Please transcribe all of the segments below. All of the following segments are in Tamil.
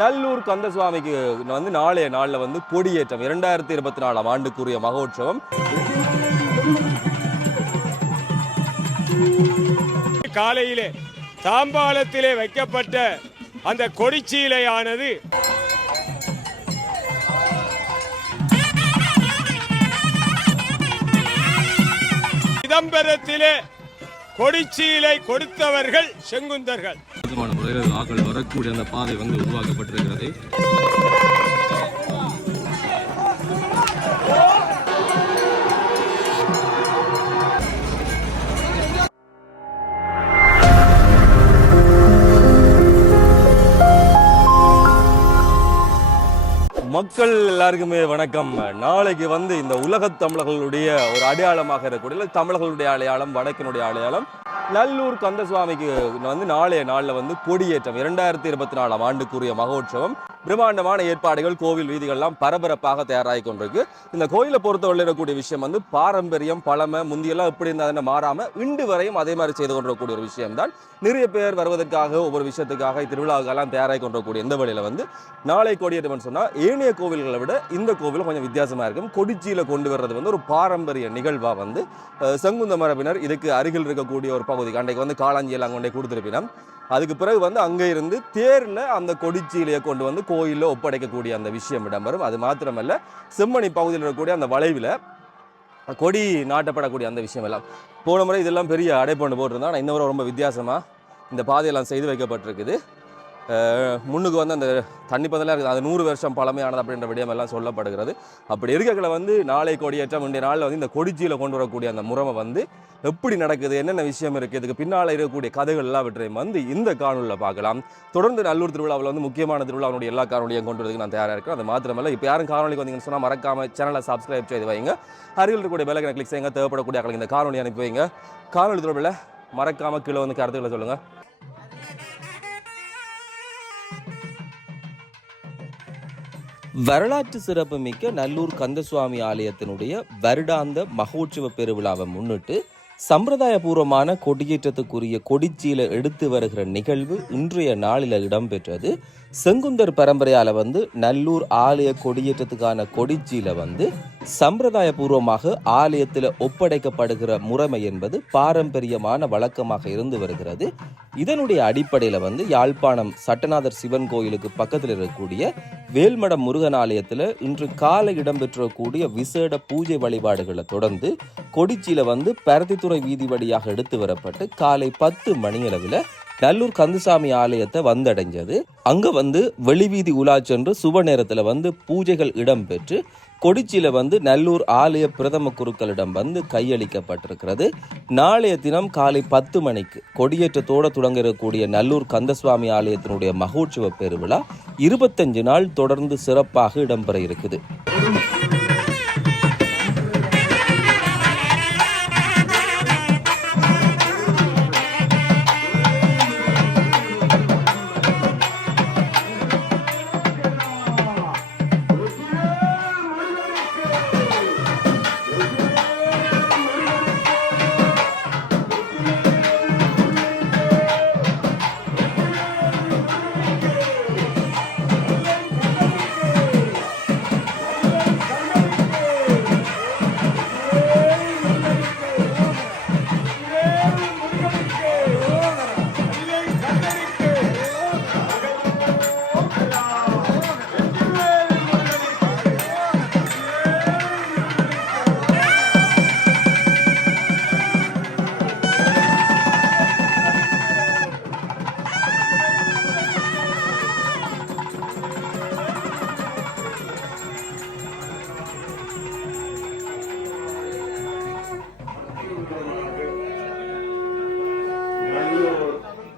நல்லூர் கந்தசுவாமிக்கு வந்து நாளைய நாளில் வந்து கொடியேற்றம் 2024 ஆண்டுக்குரிய மகோற்சவம். காலையிலே தாம்பாளத்திலே வைக்கப்பட்ட அந்த கொடிச்சீலையானது சிதம்பரத்திலே கொடிச்சீலை கொடுத்தவர்கள் செங்குந்தர்கள். ஆக்கள் வரக்கூடிய அந்த பாதை வந்து உருவாக்கப்பட்டிருக்கிறது. மக்கள் எல்லாருக்குமே வணக்கம். நாளைக்கு வந்து இந்த உலகத் தமிழர்களுடைய ஒரு அடையாளமாக இருக்கக்கூடிய தமிழர்களுடைய அடையாளம், வடக்கினுடைய அடையாளம் நல்லூர் கந்தசுவாமிக்கு வந்து நாளைய நாளில் வந்து கொடியேற்றம் 2024 ஆண்டுக்குரிய மகோற்சவம். பிரம்மாண்டமான ஏற்பாடுகள், கோவில் வீதிகள்லாம் பரபரப்பாக தயாராகி கொண்டிருக்கு. இந்த கோயிலை பொறுத்தவரை இருக்கக்கூடிய விஷயம் வந்து பாரம்பரியம், பழமை, முந்தியெல்லாம் எப்படி இருந்தால் மாறாம இன்று வரையும் அதே மாதிரி செய்து கொண்டிருக்கக்கூடிய ஒரு விஷயம் தான். நிறைய பேர் வருவதற்காக ஒவ்வொரு விஷயத்துக்காக திருவிழாவுக்கெல்லாம் தயாராகி கொண்டிருக்கக்கூடிய இந்த வழியில வந்து நாளை கொடியேற்றம் சொன்னா ஏனைய கோவில்களை விட இந்த கோவில் கொஞ்சம் வித்தியாசமா இருக்கும். கொடிச்சியில கொண்டு வர்றது வந்து ஒரு பாரம்பரிய நிகழ்வா வந்து செங்குந்த மரபினர் இதுக்கு அருகில் இருக்கக்கூடிய ஒரு பகுதிக்கு அன்றைக்கு வந்து காளாஞ்சியெல்லாம் கொண்டே கொடுத்துருப்பினோம். அதுக்கு பிறகு வந்து அங்கே இருந்து தேரில் அந்த கொடிச்சீலையை கொண்டு வந்து கோயிலில் ஒப்படைக்கக்கூடிய அந்த விஷயம் இடம்பெறும். அது மாத்திரமல்ல, செம்மணி பகுதியில் இருக்கக்கூடிய அந்த வளைவில் கொடி நாட்டப்படக்கூடிய அந்த விஷயம் எல்லாம் போன முறை இதெல்லாம் பெரிய அடைப்பொண்டு போட்டிருந்தா. ஆனால் இன்னொரு ரொம்ப வித்தியாசமாக இந்த பாதையெல்லாம் செய்து வைக்கப்பட்டிருக்குது. முன்னுக்கு வந்து அந்த தண்ணி பந்தலாம் இருக்குது. அது 100 வருஷம் பழமையானது அப்படின்ற விடயமெல்லாம் சொல்லப்படுகிறது. அப்படி இருக்கல வந்து நாளை கொடியேற்றம் இன்றைய நாளில் வந்து இந்த கொடிச்சியில் கொண்டு வரக்கூடிய அந்த முறைமை வந்து எப்படி நடக்குது, என்னென்ன விஷயம் இருக்குது, இதுக்கு பின்னால் இருக்கக்கூடிய கதைகள் எல்லாவற்றையும் வந்து இந்த காணொலியில் பார்க்கலாம். தொடர்ந்து நல்லூர் திருவிழாவில் வந்து முக்கியமான திருவிழாவுடைய எல்லா காணொலியும் கொண்டு வரதுக்கு நான் தயாராக இருக்கேன். அது மாத்திரமல்ல, இப்போ யாரும் காணொலிக்கு வந்தீங்கன்னு சொன்னால் மறக்காம சேனலை சப்ஸ்கிரைப் செய்து வைங்க. அருகில் இருக்கக்கூடிய பெல் ஐகானை கிளிக் செய்யுங்க. தேவைப்படக்கூடிய ஆட்களுக்கு இந்த காணொலி அனுப்பி வைங்க. காணொலி தொடர்பில் மறக்காம கீழே வந்து கருத்துக்களை சொல்லுங்கள். வரலாற்று சிறப்புமிக்க நல்லூர் கந்தசுவாமி ஆலயத்தினுடைய வருடாந்த மகோற்சவ பெருவிழாவை முன்னிட்டு சம்பிரதாயபூர்வமான கொடியேற்றத்துக்குரிய கொடிச்சீலை எடுத்து வருகிற நிகழ்வு இன்றைய நாளில் இடம்பெற்றது. செங்குந்தர் பரம்பரையால் வந்து நல்லூர் ஆலய கொடியேற்றத்துக்கான கொடிச்சீலை வந்து சம்பிரதாயபூர்வமாக ஆலயத்தில் ஒப்படைக்கப்படுகிற முறைமை என்பது பாரம்பரியமான வழக்கமாக இருந்து வருகிறது. இதனுடைய அடிப்படையில் வந்து யாழ்ப்பாணம் சட்டநாதர் சிவன் கோயிலுக்கு பக்கத்தில் இருக்கக்கூடிய வேல்மடம் முருகன் ஆலயத்தில் இன்று காலை இடம்பெற்றக்கூடிய விசேட பூஜை வழிபாடுகளை தொடர்ந்து கொடிச்சீலை வந்து பருத்தித்துறை வீதி வழியாக எடுத்து வரப்பட்டு காலை 10 மணியளவில் நல்லூர் கந்தசாமி ஆலயத்தை வந்தடைஞ்சது. அங்க வந்து வெளிவீதி உலா சென்று சுப நேரத்துல வந்து பூஜைகள் இடம்பெற்று கொடிச்சியில வந்து நல்லூர் ஆலய பிரதம குருக்களிடம் வந்து கையளிக்கப்பட்டிருக்கிறது. நாளைய தினம் காலை 10 மணிக்கு கொடியேற்றத்தோடு தொடங்க இருக்கக்கூடிய நல்லூர் கந்தசுவாமி ஆலயத்தினுடைய மகோற்சவ பெருவிழா 25 நாள் தொடர்ந்து சிறப்பாக இடம்பெற இருக்குது.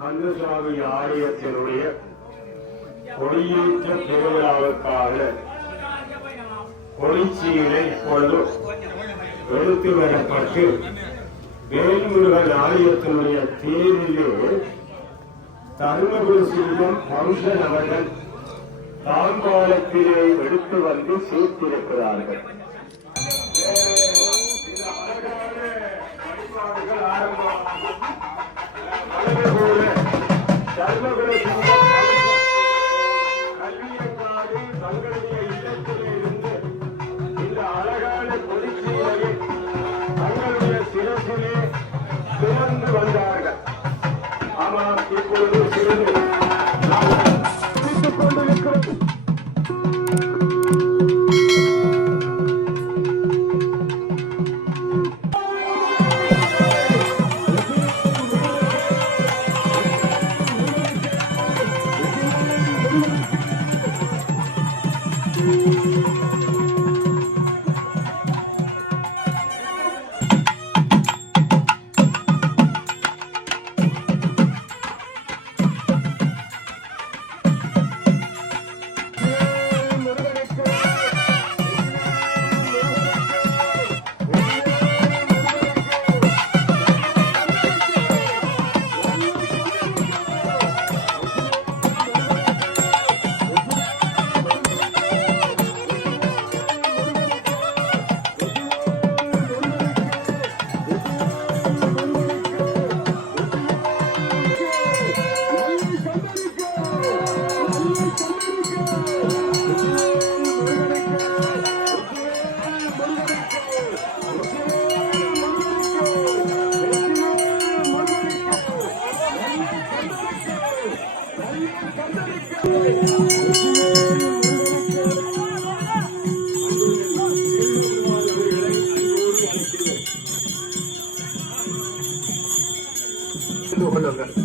கந்தசுவாமி ஆலயத்தினுடைய கொடியேற்ற திருவிழாவுக்காக கொடிச்சீலை இப்பொழுது எடுத்து வரப்பட்டு வேல்முருகன் ஆலயத்தினுடைய தேரிலே தருமபுரி செல்வம் வம்சன் அவர்கள் தாம்பாளத்திலே எடுத்து வந்து சேர்த்திருக்கிறார்கள். தங்களுடைய இல்லத்திலே இருந்து இந்த அழகான கொடிச்சீலையை தங்களுடைய சிரசிலே சுமந்து வந்தார்கள். ஆமாம், இப்பொழுது சிறிது நாம் பிடித்துக் கொண்டிருக்கிறோம்.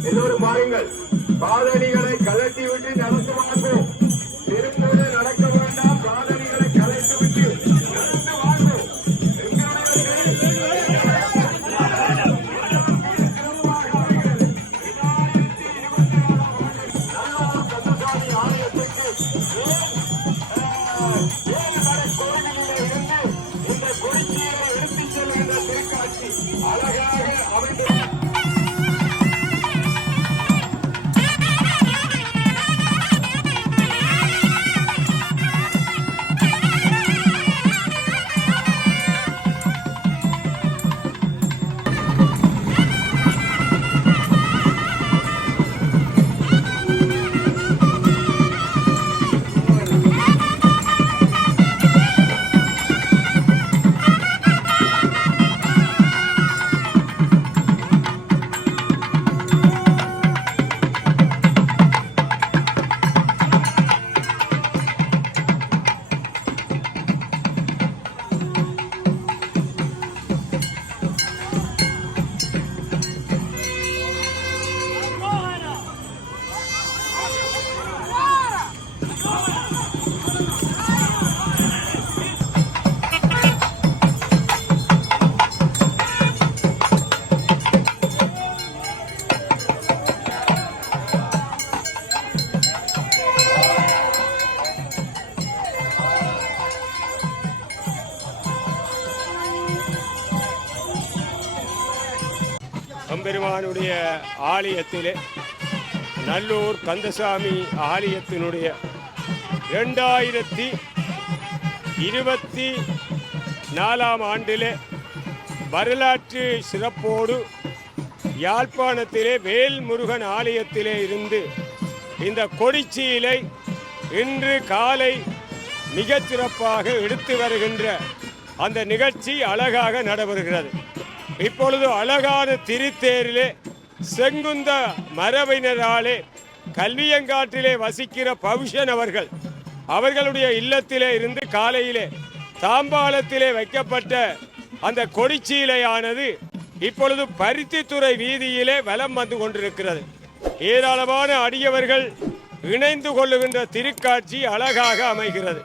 எல்லோரும் பாருங்கள், பாதணிகளை கலட்டி விட்டு நடந்து வாங்கும். திருப்போடு நடக்க வேண்டாம், பாதணிகளை கலட்டி விட்டு நடந்து வாங்கும். இந்த கொடிச்சீரை எடுத்துச் செல்கின்ற திருக்காட்சி அழகாக அமைந்து எம்பெருமானுடைய ஆலயத்திலே, நல்லூர் கந்தசாமி ஆலயத்தினுடைய 2024 ஆண்டிலே வரலாற்று சிறப்போடு யாழ்ப்பாணத்திலே வேல்முருகன் ஆலயத்திலே இருந்து இந்த கொடிச்சீலை இன்று காலை மிகச் சிறப்பாக எடுத்து வருகின்ற அந்த நிகழ்ச்சி அழகாக நடைபெறுகிறது. இப்பொழுது அழகான திருத்தேரிலே செங்குந்த மரபினராலே கல்வியங்காட்டிலே வசிக்கிற பவுஷன் அவர்களுடைய இல்லத்திலே இருந்து காலையிலே தாம்பாலத்திலே வைக்கப்பட்ட அந்த கொடிச்சீலையானது இப்பொழுது பருத்தித்துறை வீதியிலே வலம் வந்து கொண்டிருக்கிறது. ஏராளமான அடியவர்கள் இணைந்து கொள்ளுகின்ற திருக்காட்சி அழகாக அமைகிறது.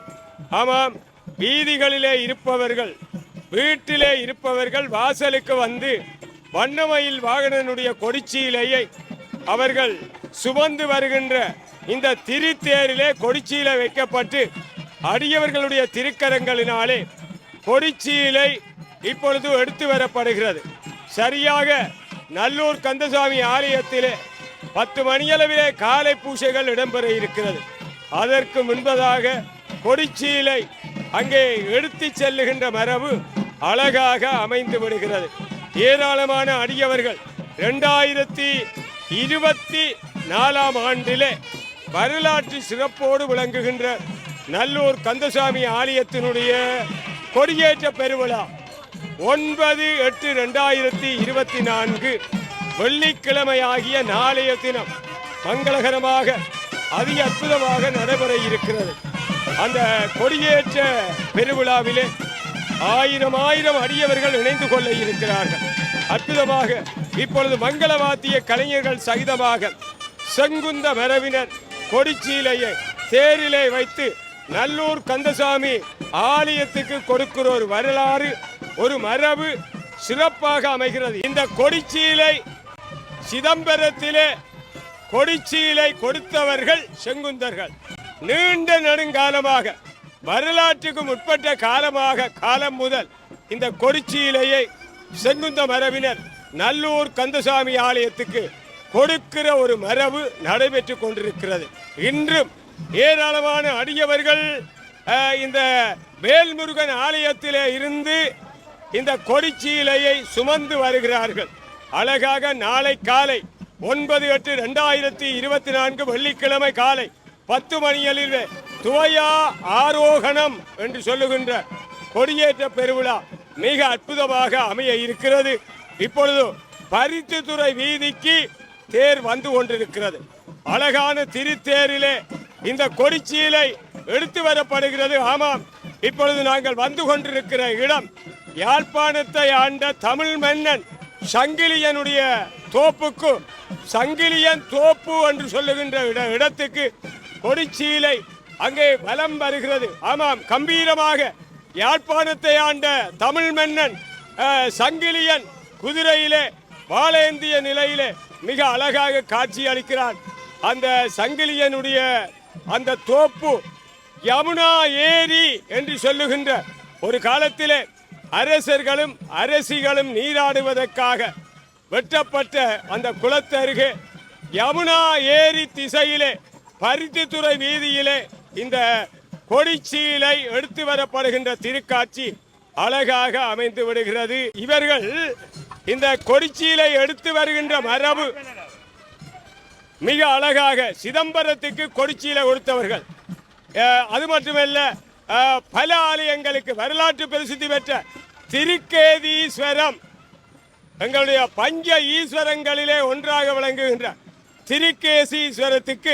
ஆமாம், வீதிகளிலே இருப்பவர்கள், வீட்டிலே இருப்பவர்கள் வாசலுக்கு வந்து வண்ணமயில் வாகனனுடைய கொடிச்சீலையை அவர்கள் சுமந்து வருகின்ற இந்த திருத்தேரிலே கொடிச்சீலை வைக்கப்பட்டு அடியவர்களுடைய திருக்கரங்களினாலே கொடிச்சீலை இப்பொழுது எடுத்து வரப்படுகிறது. சரியாக நல்லூர் கந்தசாமி ஆலயத்திலே 10 மணியளவிலே காலை பூஜைகள் இடம்பெற இருக்கிறது. அதற்கு முன்பதாக கொடிச்சீலை அங்கே எடுத்து செல்லுகின்ற மரபு அழகாக அமைந்து விடுகிறது. ஏராளமான அடியவர்கள் 2024 ஆண்டிலே வரலாற்று சிறப்போடு விளங்குகின்ற நல்லூர் கந்தசாமி ஆலயத்தினுடைய கொடியேற்ற பெருவிழா 9/8/2024 வெள்ளிக்கிழமை ஆகிய நாளைய தினம் மங்களகரமாக அதி அற்புதமாக நடைபெற இருக்கிறது. அந்த கொடியேற்ற பெருவிழாவிலே ஆயிரம் அடியவர்கள் இணைந்து கொள்ள இருக்கிறார்கள். அற்புதமாக இப்பொழுது மங்கள வாத்திய கலைஞர்கள் சகிதமாக செங்குந்த மரபினர் கொடிச்சீலையை தேரிலே வைத்து நல்லூர் கந்தசாமி ஆலயத்துக்கு கொடுக்கிற ஒரு வரலாறு, ஒரு மரபு சிறப்பாக அமைகிறது. இந்த கொடிச்சீலை சிதம்பரத்திலே கொடிச்சீலை கொடுத்தவர்கள் செங்குந்தர்கள். நீண்ட நெடுங்காலமாக வரலாற்றுக்கு முற்பட்ட காலம் முதல் இந்த கொடிச்சீலையை செங்குந்த மரபினர் நல்லூர் கந்தசாமி ஆலயத்துக்கு கொடுக்கிற ஒரு மரபு நடைபெற்று கொண்டிருக்கிறது. இன்றும் ஏராளமான அடியவர்கள் இந்த வேல்முருகன் ஆலயத்திலே இருந்து இந்த கொடிச்சீலையை சுமந்து வருகிறார்கள். அழகாக நாளை காலை 9/8/2024 வெள்ளிக்கிழமை காலை 10 மணியளவில் துவயா ஆரோகணம் என்று சொல்லுகின்ற கொடியேற்ற பெருவிழா மிக அற்புதமாக அமைய இருக்கிறது. இப்பொழுது பருத்தித்துறை வீதிக்கு தேர் வந்து கொண்டிருக்கிறது. அழகான திருத்தேரிலே இந்த கொடிச்சீலை எடுத்து வரப்படுகிறது. ஆமாம், இப்பொழுது நாங்கள் வந்து கொண்டிருக்கிற இடம் யாழ்ப்பாணத்தை ஆண்ட தமிழ் மன்னன் சங்கிலியனுடைய தோப்புக்கு, சங்கிலியன் தோப்பு என்று சொல்லுகின்ற இடத்துக்கு கொடிச்சீலை அங்கே வலம் வருகிறது. ஆமாம், கம்பீரமாக யாழ்ப்பாணத்தை ஆண்ட தமிழ் மன்னன் சங்கிலியன் குதிரையிலே வாளேந்திய நிலையிலே மிக அழகாக காட்சி அளிக்கிறான். அந்த சங்கிலியனுடைய அந்த தோப்பு யமுனா ஏரி என்று சொல்லுகின்ற ஒரு காலத்திலே அரசர்களும் அரசிகளும் நீராடுவதற்காக வெட்டப்பட்ட அந்த குளத்தருகே யமுனா ஏரி திசையிலே பருத்தித்துறை வீதியிலே இந்த கொடிச்சீலை எடுத்து வரப்படுகின்ற திருக்காட்சி அழகாக அமைந்து விடுகிறது. இவர்கள் இந்த கொடிச்சீலை எடுத்து வருகின்ற மரபு மிக அழகாக சிதம்பரத்துக்கு கொடிச்சீலை கொடுத்தவர்கள். அது மட்டுமல்ல, பல ஆலயங்களுக்கு வரலாற்று பிரசித்தி பெற்ற திருக்கேதீஸ்வரம், எங்களுடைய பஞ்ச ஈஸ்வரங்களிலே ஒன்றாக விளங்குகின்ற திருக்கேசீஸ்வரத்துக்கு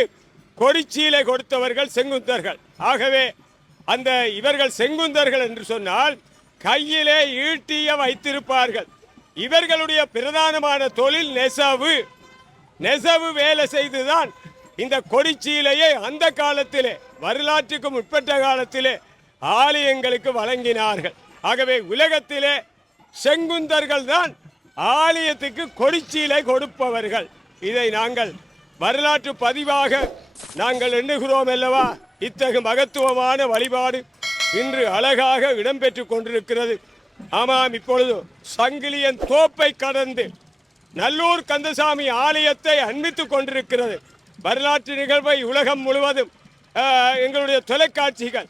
கொடிச்சீலை கொடுத்தவர்கள் செங்குந்தர்கள். ஆகவே அந்த இவர்கள் செங்குந்தர்கள் என்று சொன்னால் கையிலே ஈட்டிய வைத்திருப்பார்கள். இவர்களுடைய பிரதானமான தொழில் நெசவு வேலை செய்துதான் இந்த கொடிச்சீலையை அந்த காலத்திலே வரலாற்றுக்கு முற்பட்ட காலத்திலே ஆலயங்களுக்கு வழங்கினார்கள். ஆகவே உலகத்திலே செங்குந்தர்கள் தான் ஆலயத்துக்கு கொடிச்சீலை கொடுப்பவர்கள். இதை நாங்கள் வரலாற்று பதிவாக நாங்கள் எண்ணுகிறோம் அல்லவா. இத்தகைய மகத்துவமான வழிபாடு இன்று அழகாக இடம்பெற்று கொண்டிருக்கிறது. ஆமாம், இப்பொழுது சங்கிலியன் தோப்பை கடந்து நல்லூர் கந்தசாமி ஆலயத்தை அண்மித்துக் கொண்டிருக்கிறது. வரலாற்று நிகழ்வை உலகம் முழுவதும் எங்களுடைய தொலைக்காட்சிகள்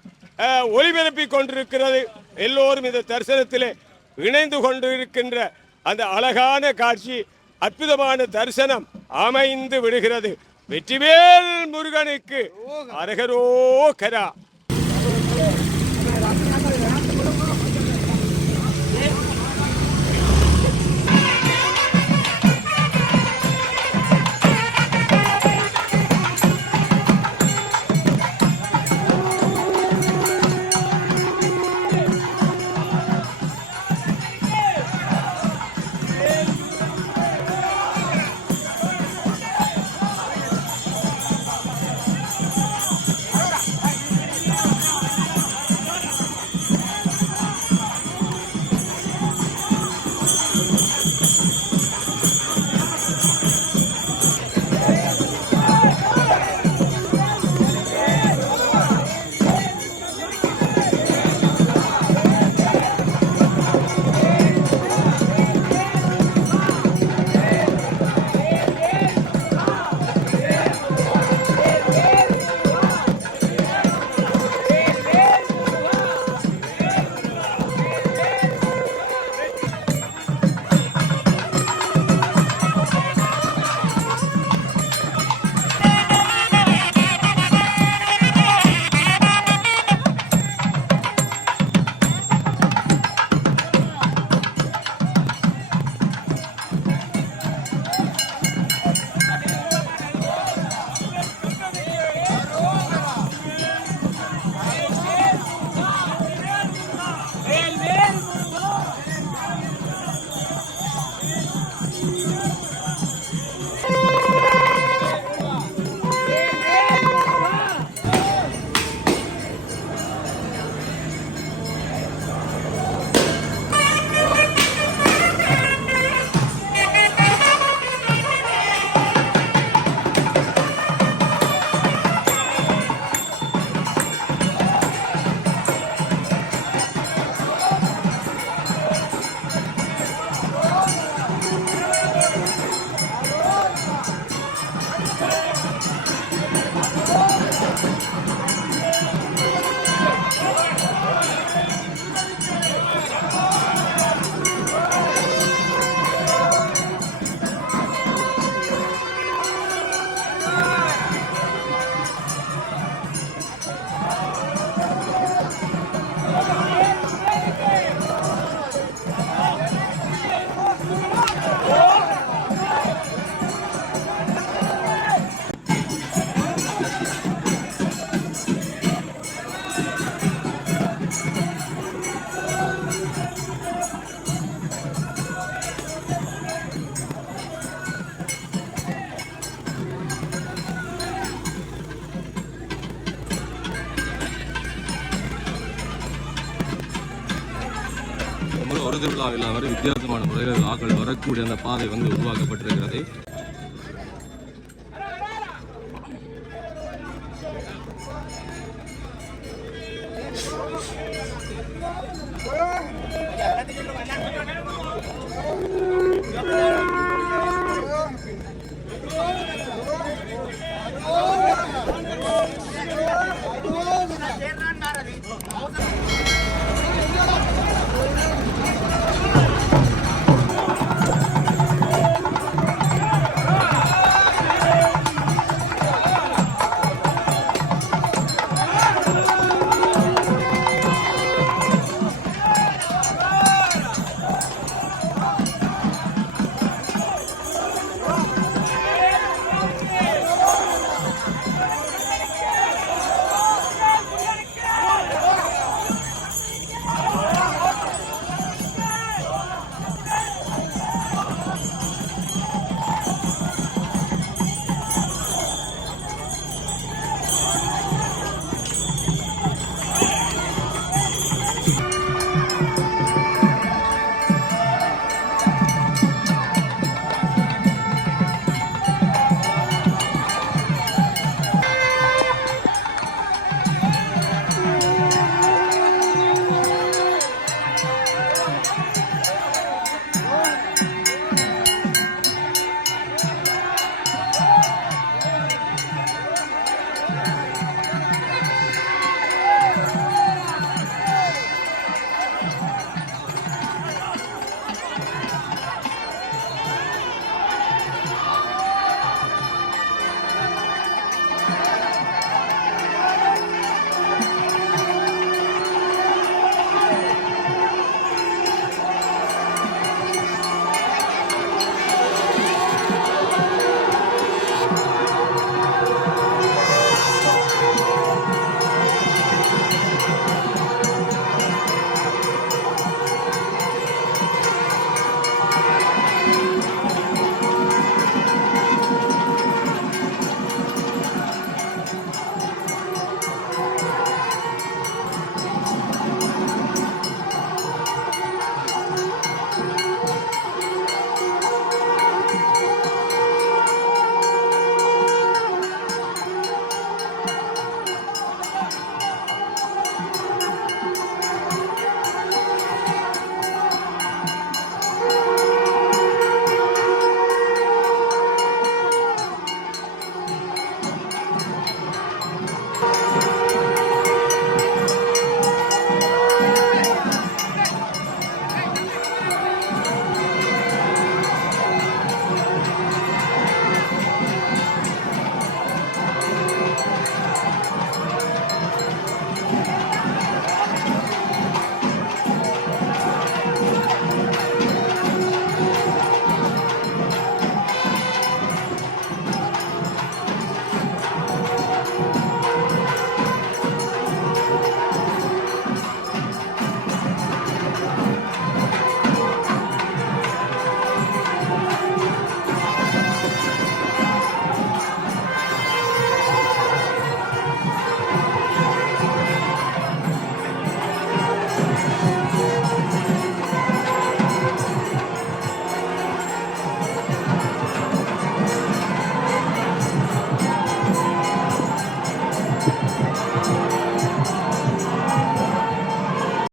ஒளிபரப்பிக் கொண்டிருக்கிறது. எல்லோரும் இந்த தரிசனத்திலே இணைந்து கொண்டிருக்கின்ற அந்த அழகான காட்சி, அற்புதமான தரிசனம் அமைந்து விடுகிறது. வெற்றிவேல் முருகனுக்கு அரகரோகரா. திருவிழாவில் வரை வித்தியாசமான முறையில் ஆக்கள் வரக்கூடிய அந்த பாதை வந்து உருவாக்கப்பட்டிருக்கிறது.